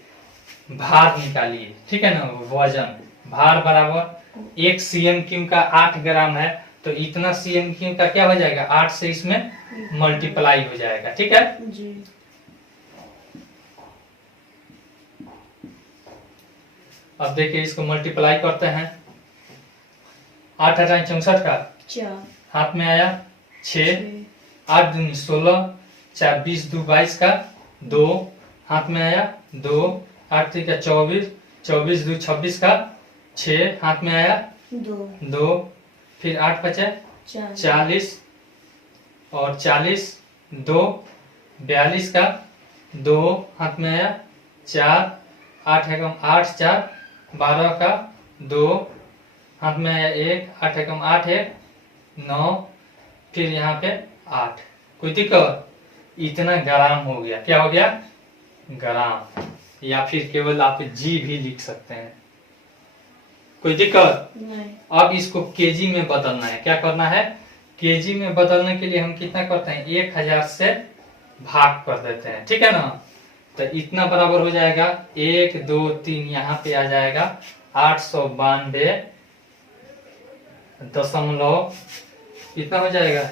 भार निकालिए, ठीक है ना। वजन, भार बराबर 1 cm क्यूब का 8 ग्राम है, तो इतना cm क्यूब का क्या हो जाएगा, 8 से इसमें मल्टीप्लाई हो जाएगा, ठीक है जी। अब देखिए इसको मल्टीप्लाई करते हैं, 8 हटाएं 64 का 4 हाथ में आया 6 8 दूनी 16 4 20 2 22 का 2 हाथ में आया 2 8 3 का 24 24 2 26 का 6 हाथ में आया 2, फिर 8 बचे 40, और 40 2 42 का 2 हाथ में आया 4, 8 एकम 8, 4 12 का 2 हाथ में आया 1, 8 एकम 8 1 9, फिर यहाँ पे 8। कोई दिक्कत? इतना ग्राम हो गया। क्या हो गया? ग्राम। या फिर केवल आप जी भी लिख सकते हैं। कोई दिक्कत? नहीं। अब इसको केजी में बदलना है। क्या करना है? केजी में बदलने के लिए हम कितना करते हैं? 1000 से भाग कर देते हैं। ठीक है ना? तो इतना बराबर हो जाएगा 1 2 3, यहाँ पे आ जाएगा 892 कितना हो जाएगा?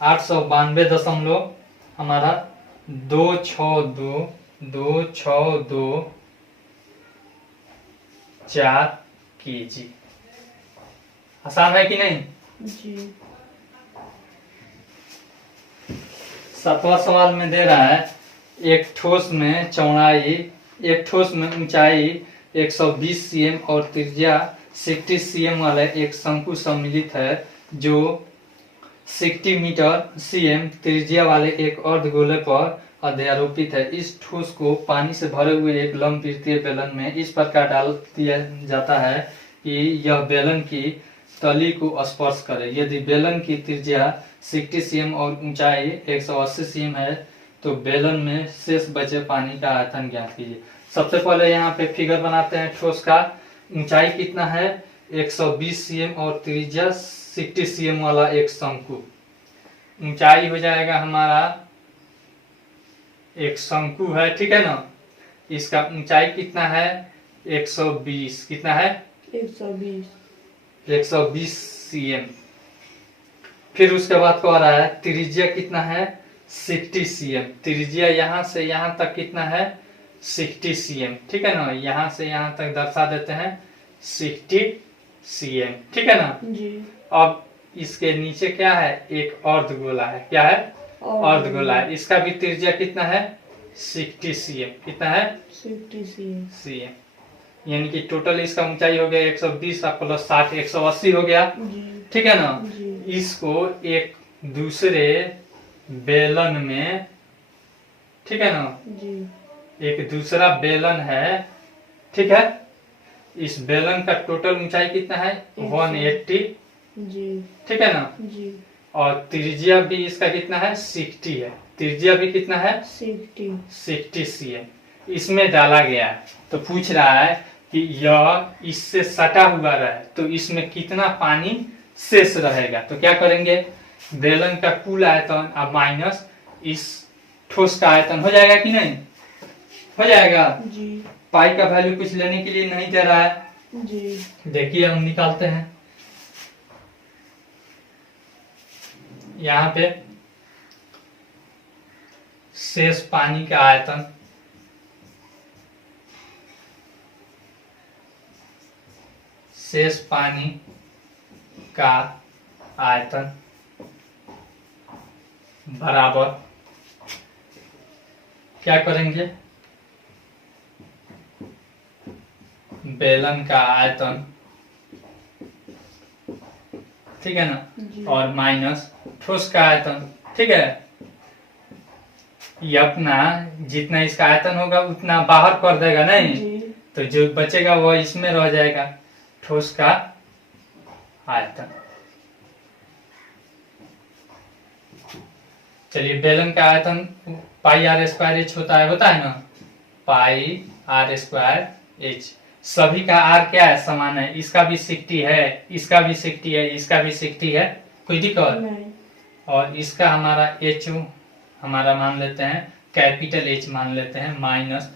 892 हमारा 262 केजी। आसान है कि नहीं? जी। 7वां सवाल में दे रहा है एक ठोस में ऊंचाई 120 cm और त्रिज्या 60 cm वाला एक शंकु सम्मिलित है जो 60 मीटर cm त्रिज्या वाले एक अर्धगोले पर अध्यारोपित है। इस ठोस को पानी से भरे हुए एक लंबवृत्तीय बेलन में इस प्रकार डाल दिया जाता है कि यह बेलन की तली को स्पर्श करे। यदि बेलन की त्रिज्या 60 cm और ऊंचाई 180 cm है तो बेलन में शेष बचे पानी का आयतन ज्ञात कीजिए। सबसे पहले यहाँ पे फिगर बनाते हैं ठोस का। ऊंचाई कितना है? 120 cm और त्रिज्या 60 cm वाला एक शंकु। ऊंचाई हो जाएगा हमारा, एक शंकु है, ठीक है ना? इसका ऊंचाई कितना है? 120। कितना है? 120 cm। फिर उसके बाद कह रहा है त्रिज्या कितना है? 60 cm। त्रिज्या यहाँ से यहाँ तक कितना है? 60 cm। ठीक है ना? यहाँ से यहाँ तक दर्शा देते हैं 60 cm। ठीक है ना? जी। अब इसके नीचे क्या है? एक अर्धगोला है। क्या है? अर्धगोला है। इसका भी त्रिज्या कितना है? 60 cm। कितना है? 60 cm। यानी कि टोटल इसका ऊंचाई हो गया 120 प्लस 60 180 हो गया। जी। ठीक है ना? जी। इसको एक दूसरे बेलन में, ठीक है ना? जी। एक दूसरा बेलन है, ठीक है? इस बेलन का टोटल ऊंचाई कितना है? 180। जी। ठीक है ना? जी। और त्रिज्या भी इसका कितना है? 60 है। त्रिज्या भी कितना है? 60 cm। इसमें डाला गया है तो पूछ रहा है कि यह इससे सटा हुआ रहे तो इसमें कितना पानी शेष रहेगा। तो क्या करेंगे? बेलन का कुल आयतन अब माइनस इस ठोस का आयतन हो जाएगा कि नहीं? हो जाएगा। जी। पाई का वैल्यू कुछ लेने के लिए नहीं दे रहा है। जी। देखिए हम निकालते हैं। यहाँ पे शेष पानी का आयतन, शेष पानी का आयतन बराबर क्या करेंगे? बेलन का आयतन, ठीक है ना? जी। और माइनस ठोस का आयतन। ठीक है? ये अपना जितना इसका आयतन होगा उतना बाहर कर देगा, नहीं? जी। तो जो बचेगा वो इसमें रह जाएगा, ठोस का आयतन। चलिए, बेलन का आयतन पाई आर स्क्वायर एच होता है ना? पाई आर स्क्वायर एच। सभी का आर क्या है? समान है। इसका भी 60 है, इसका भी 60 है, इसका भी 60 है। कोई दिक्कत नहीं। और इसका हमारा एच हमारा मान लेते हैं, कैपिटल एच मान लेते हैं, माइनस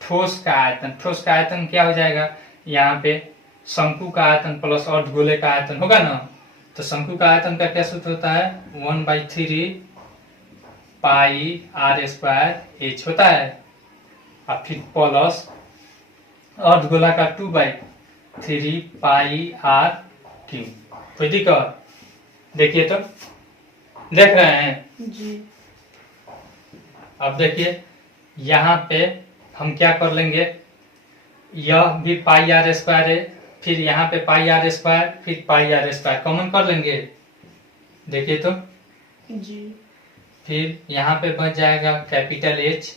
ठोस का आयतन। ठोस का आयतन क्या हो जाएगा? यहाँ पे शंकु का आयतन प्लस अर्धगोले का आयतन होगा ना? तो शंकु का आयतन का क्या सूत्र होता है? 1/3 पाई आर स्क्वायर एच होता है, और फिर प्लस अर्धगोला का 2/3 पाई आर क्यूब। कोई दिक्कत? देखिए तो, देख रहे हैं? जी। अब देखिए यहाँ पे हम क्या कर लेंगे, यह भी पाई आर स्क्वायर फिर यहाँ पे पाई आर स्क्वायर, फिर पाई आर स्क्वायर कॉमन कर लेंगे, देखिए तो। जी। फिर यहाँ पे बच जाएगा कैपिटल एच,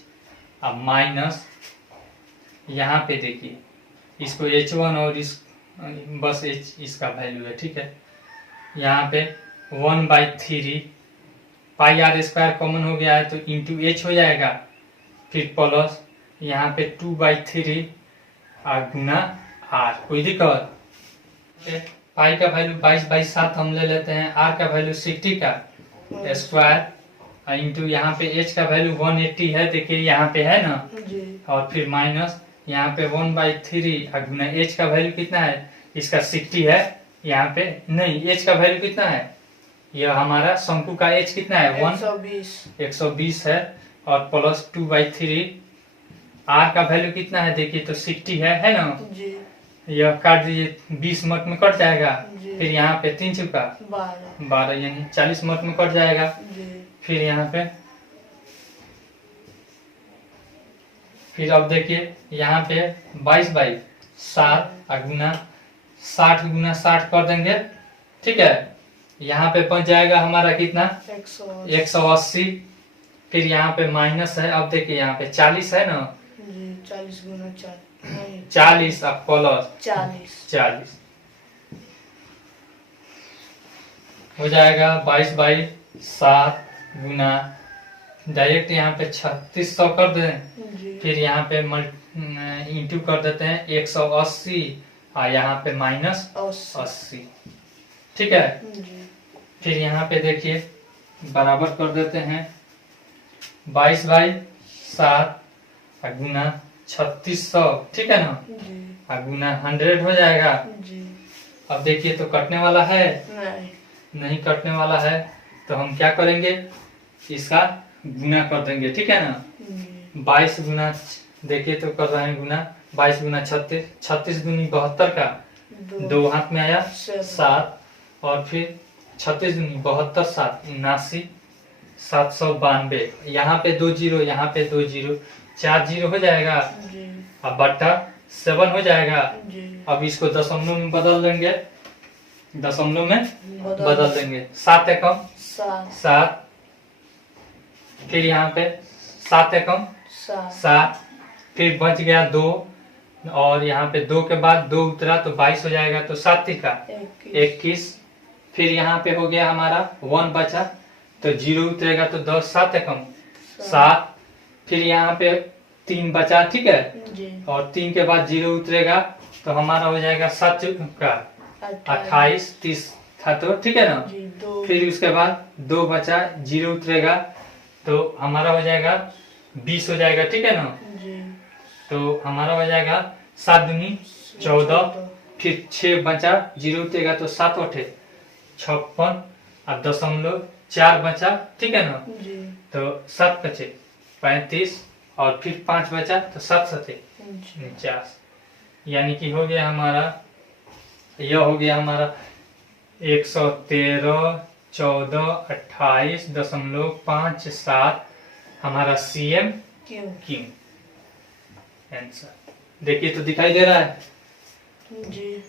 अब माइनस यहाँ पे देखिए इसको H1 और इस बस H इसका वैल्यू है, ठीक है। यहाँ पे 1/3 पाई आर स्क्वायर कॉमन हो गया है तो इंटू एच हो जाएगा, फिर प्लस यहाँ पे 2/3 गुना आर, कोई दिक्कत। पाई का वैल्यू 22/7 हम ले लेते हैं, आर का वैल्यू 60 का स्क्वायर इंटू यहाँ पे एच का वैल्यू 180 है, देखिए यहाँ पे है ना जी। और फिर माइनस यहाँ पे 1/3 गुना एच का वैल्यू कितना है, इसका 60 है, यहाँ पे नहीं एच का वैल्यू कितना है, यह हमारा शंकु का एच कितना है 120 है, और प्लस 2/3 आर का वैल्यू कितना है देखिए तो 60 है ना जी। यह काट दीजिए, 20 मिनट में कट जाएगा, जी। फिर यहाँ पे 3 चुका 12 यानी 40 मिनट में कट जाएगा। जी। फिर यहाँ पे फिर अब देखिए यहाँ पे 22/7 गुना 60 गुना 60 कर देंगे, ठीक है। यहाँ पे बच जाएगा हमारा कितना 180, फिर यहाँ पे माइनस है, अब देखिए यहाँ पे 40 है ना जी। 40 गुना 40 अब प्लस 40 हो जाएगा 22/7 गुना डायरेक्ट यहाँ पे 3600 कर दें, जी। फिर यहाँ पे इंटू कर देते हैं 180 और यहाँ पे माइनस 80, ठीक है। जी। फिर यहाँ पे देखिए बराबर कर देते हैं 22/7 गुना 3600, ठीक है ना जी। गुना 100 हो जाएगा। जी। अब देखिए तो कटने वाला है नहीं कटने वाला है, तो हम क्या करेंगे इसका गुना कर देंगे, ठीक है ना। 22 गुना देखिए तो कर रहे हैं गुना 22 गुना 36, 36 दूनी 72 का 2 हाथ में आया 7, और फिर 36 दूनी 72 7 79 792, यहाँ पे 2 जीरो यहाँ पे 2 जीरो 4 जीरो हो जाएगा, अब बट्टा 7 हो जाएगा। अब इसको दशमलव में बदल देंगे, दशमलव में बदल देंगे, 7 एकम 7, फिर यहाँ पे 7 एकम 7, फिर बच गया 2, और यहाँ पे 2 के बाद 2 उतरा तो 22 हो जाएगा, तो 7 का 21, फिर यहाँ पे हो गया हमारा 1 बचा तो 0 उतरेगा तो 10 7 एकम 7, फिर यहाँ पे 3 बचा, ठीक है, और 3 के बाद 0 उतरेगा तो हमारा हो जाएगा 7 का 28 30 था तो, ठीक है ना। फिर उसके बाद 2 बचा 0 उतरेगा तो हमारा हो जाएगा 20 हो जाएगा, ठीक है ना। तो हमारा हो जाएगा 7 दूनी 14, फिर 6 बचा 0 उतरेगा तो 7 8 56 और दशमलव 4 बचा, ठीक है ना। तो 7 बचे 35 और फिर 5 बचा तो 7 7 49, यानी कि हो गया हमारा, यह हो गया हमारा 113 14 28.57 हमारा CM क्यू आंसर। देखिए तो दिखाई दे रहा है जी।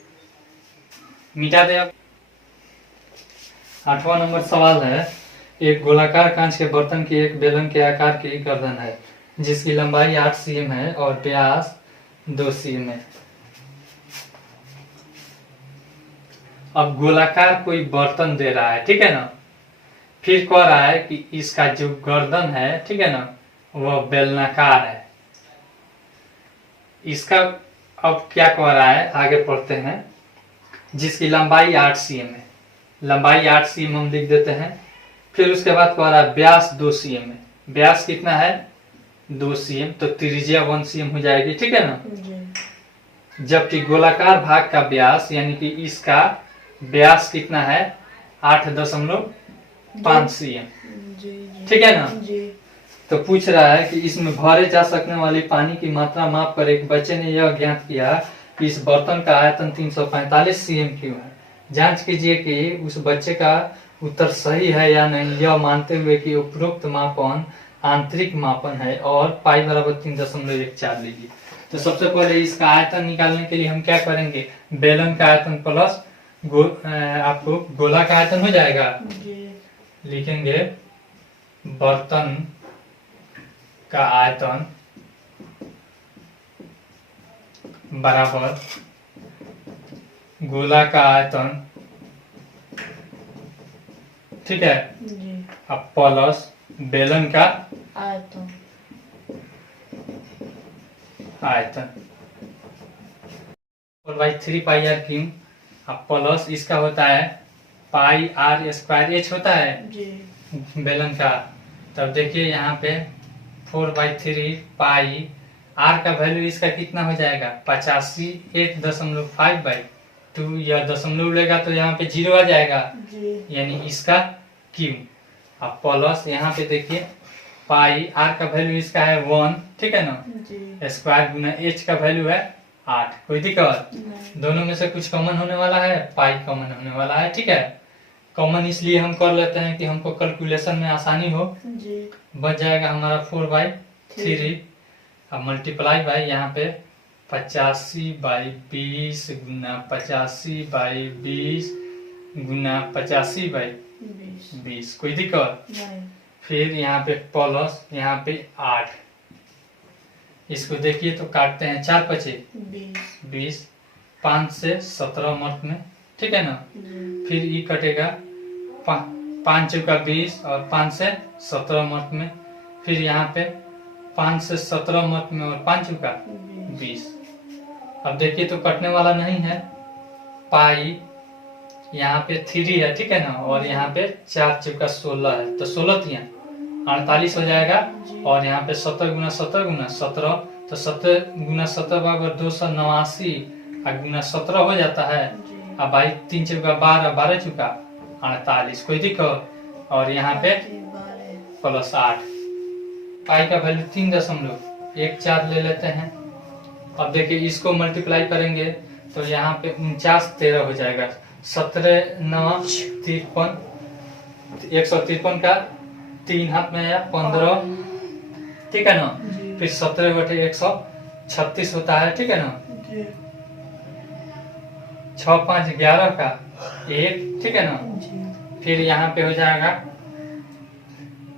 मिटा दे। अब 8वां नंबर सवाल है, एक गोलाकार कांच के बर्तन की एक बेलन के आकार की गर्दन है जिसकी लंबाई 8 cm है और व्यास 2 cm है। अब गोलाकार कोई बर्तन दे रहा है, ठीक है ना, फिर कह रहा है कि इसका जो गर्दन है, ठीक है ना, वह बेलनाकार है। इसका अब क्या कह रहा है आगे पढ़ते हैं, जिसकी लंबाई 8 cm है, लंबाई 8 cm हम लिख देते हैं। फिर उसके बाद कह रहा है व्यास 2 cm है, व्यास कितना है 2 cm, तो त्रिज्या 1 cm हो जाएगी, ठीक है ना। जबकि गोलाकार भाग का व्यास यानी कि इसका व्यास कितना है 8.5 cm, ठीक है ना। तो पूछ रहा है कि इसमें भरे जा सकने वाली पानी की मात्रा माप कर एक बच्चे ने यह ज्ञात किया कि इस बर्तन का आयतन 345 cm क्यों है। जांच कीजिए कि उस बच्चे का उत्तर सही है या नहीं, यह मानते हुए कि उपरोक्त मापन आंतरिक मापन है और पाई बराबर 3.14 लीजिए। तो सबसे पहले इसका आयतन निकालने के लिए हम क्या करेंगे, बेलन का आयतन प्लस आपको गोला का आयतन हो जाएगा। जी। लिखेंगे बर्तन का आयतन बराबर गोला का आयतन, ठीक है। जी। अब प्लस बेलन का आयतन। आयतन 4/3 पाई आर क्यूब। अब प्लस इसका होता है पाई आर स्क्वायर एच होता है जी। बेलन का। तब देखिए यहाँ पे 4/3 पाई आर का वैल्यू इसका कितना हो जाएगा 85.5/2। यह दशमलव लेगा तो यहाँ पे 0 आ जाएगा, जी। यानी इसका क्यूब। अब प्लस यहाँ पे देखिए पाई आर का वैल्यू इसका है 1, ठीक है ना। जी। स्क्वायर गुना एच का वैल्यू है 8। कोई दिक्कत? नहीं। दोनों में से कुछ कॉमन होने वाला है, पाई कॉमन होने वाला है, ठीक है। कॉमन इसलिए हम कर लेते हैं कि हमको कैलकुलेशन में आसानी हो। जी। बच जाएगा हमारा 4/3। अब मल्टीप्लाई बाई यहाँ पे 85/20 गुना 85/20 गुना 85/20। कोई दिक्कत? नहीं। फिर यहाँ पे प्लस यहाँ पे 8। इसको देखिए तो काटते हैं 4 पचे 20, 5 से 17 मत में, ठीक है ना। जी। फिर ये कटेगा 5 चौका 20 और 5 से 17 मत में। फिर यहाँ पे 5 से 17 मत में और 5 चौका 20। अब देखिए तो कटने वाला नहीं है। पाई यहाँ पे 3 है, ठीक है ना, और यहाँ पे 4 चौका 16 है, तो 16 तिया 48 हो जाएगा। और यहाँ पे 17 गुना 17 गुना 17, तो 17 गुना 17 बराबर 289 गुना 17 हो जाता है। अब भाई 3 चौका 12, 12 चौका 48। कोई दिक्कत? और यहाँ पे प्लस 8। पाई का वैल्यू 3.14 ले लेते हैं। अब देखिए इसको मल्टीप्लाई करेंगे तो यहाँ पे 49 13 हो जाएगा। 17 9 53, 153 का 3 हाथ में आया 15, ठीक है ना। फिर 17 बटे 136 होता है, ठीक है ना। 6 5 11 का 1, ठीक है ना। फिर यहाँ पे हो जाएगा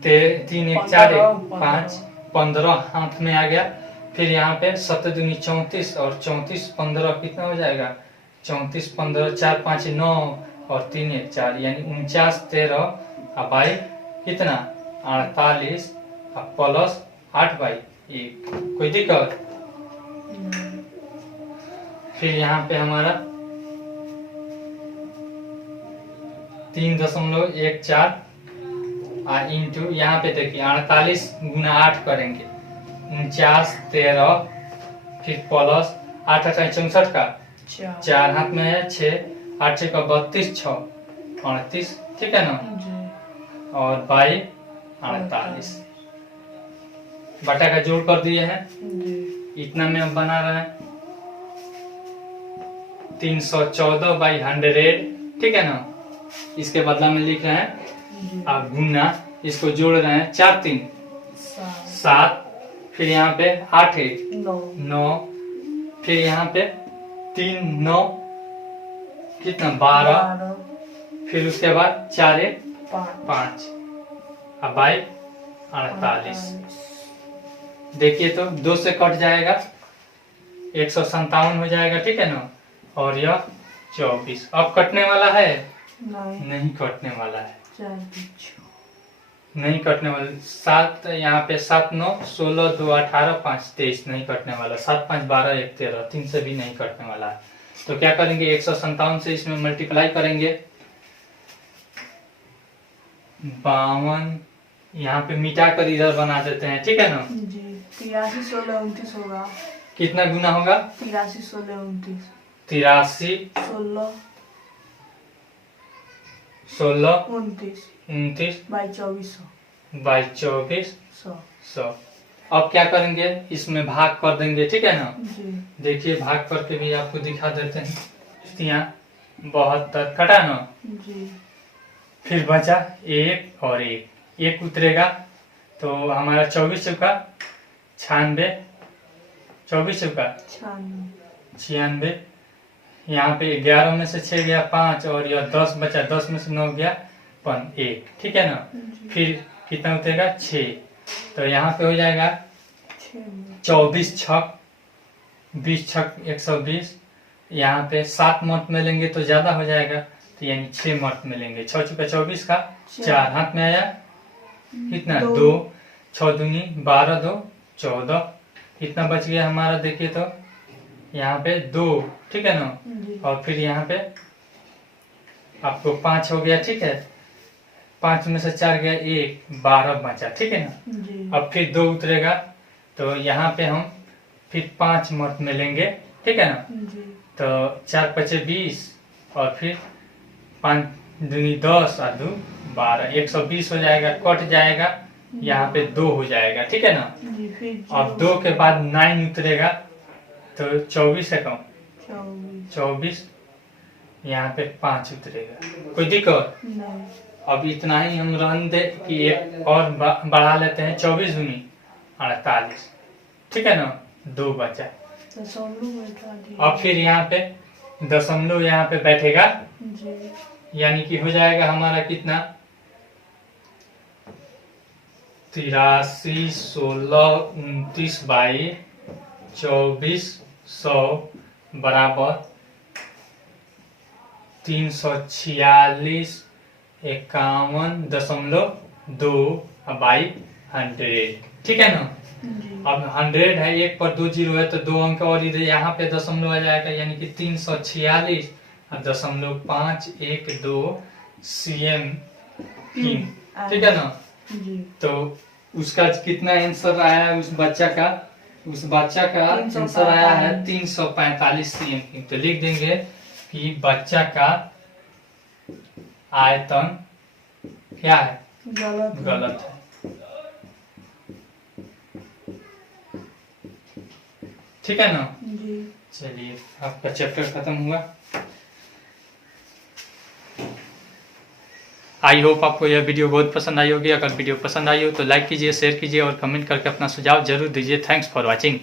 3 1 4 1 5, 15 हाथ में आ गया। फिर यहाँ पे 7 दूनी 34 और 34 15 कितना हो जाएगा 34 15 4 5 9 और 3 1 4, यानी 49 13। अब भाई कितना 48 प्लस 8/1। कोई दिक्कत? फिर यहाँ पे हमारा 3.14 इंटू यहाँ पे देखिए 48 गुना 8 करेंगे 49 13, फिर प्लस 8 8 64 का 4 हाथ में है 6, 8 6 का 32 6 38, ठीक है ना। और बाई 48 बटा का जोड़ कर दिए हैं। इतना में हम बना रहे हैं 314/100, ठीक है ना। इसके बदला में लिख रहे हैं अब गुना, इसको जोड़ रहे हैं 4 3 7, फिर यहाँ पे 8 1 9, फिर यहाँ पे 3 9 कितना 12, फिर उसके बाद 4 1 5, अब बाई 48। देखिए तो 2 से कट जाएगा 157 हो जाएगा, ठीक है ना। और यह 24 अब कटने वाला है नहीं कटने वाला है, नहीं कटने वाला। 7 यहाँ पे 7 9 16 2 18 5 23 नहीं कटने वाला। 7 5 12 1 13 3 से भी नहीं कटने वाला है। तो क्या करेंगे 157 से इसमें मल्टीप्लाई करेंगे 52, यहाँ पे मिटा कर इधर बना देते हैं, ठीक है ना। 83 16 29 होगा। कितना गुना होगा 83 16 29 83 16 29 बाई 2400 बाई 2400। अब क्या करेंगे इसमें भाग कर देंगे, ठीक है ना। देखिए भाग करके भी आपको दिखा देते हैं। यहाँ 72 कटा ना, फिर बचा 1 और 1 उतरेगा तो हमारा 24 चौका 96, 24 चौका 96, यहाँ पे 11 में से 6 गया 5 और यह 10 बचा, 10 में से 9 गया 1, ठीक है ना। जी। फिर कितना उतरेगा 6, तो यहाँ पे हो जाएगा 6 24 छक 20 छक 120। यहाँ पे 7 मत में लेंगे तो ज्यादा हो जाएगा, तो यानी 6 मत में लेंगे। 6 चुका 24 का 4 हाथ में आया, कितना 2, 6 दूनी 12, 2 14, कितना बच गया हमारा देखिए तो यहाँ पे 2, ठीक है ना। जी। और फिर यहाँ पे आपको 5 हो गया, ठीक है। 5 में से 4 गया 1, 12 बचा, ठीक है ना। जी। अब फिर 2 उतरेगा, तो यहाँ पे हम फिर 5 मत में लेंगे, ठीक है ना। जी। तो 4 पचे 20 और फिर 5 दूनी 10 और 2 12, 120 हो जाएगा, कट जाएगा, यहाँ पे 2 हो जाएगा, ठीक है ना। जी। फिर अब 2 के बाद 9 उतरेगा, तो 24 है कम 24, यहाँ पे 5 उतरेगा। कोई दिक्कत नहीं। अब इतना ही हम रहने दे कि एक और बढ़ा लेते हैं। 24 दूनी 48, ठीक है ना, 2 बचा। अब फिर यहाँ पे दशमलव यहाँ पे बैठेगा, जी। यानी कि हो जाएगा हमारा कितना 83, 16, 29 बाई 24 100 बराबर 346 51.2 बाई 100, ठीक है ना। जी। अब 100 है, 1 पर 2 जीरो है तो 2 अंक और इधर यहाँ पे दशमलव आ जाएगा, यानी कि 346.512 cm, ठीक है ना। जी। तो उसका कितना आंसर आया है उस बच्चा का 345 आंसर आया है 345 cm। तो लिख देंगे कि बच्चा का आयतन क्या है, गलत है। ठीक है ना। जी। चलिए आपका चैप्टर खत्म हुआ। आई होप आपको यह वीडियो बहुत पसंद आई होगी। अगर वीडियो पसंद आई हो तो लाइक कीजिए, शेयर कीजिए और कमेंट करके अपना सुझाव जरूर दीजिए। Thanks for watching.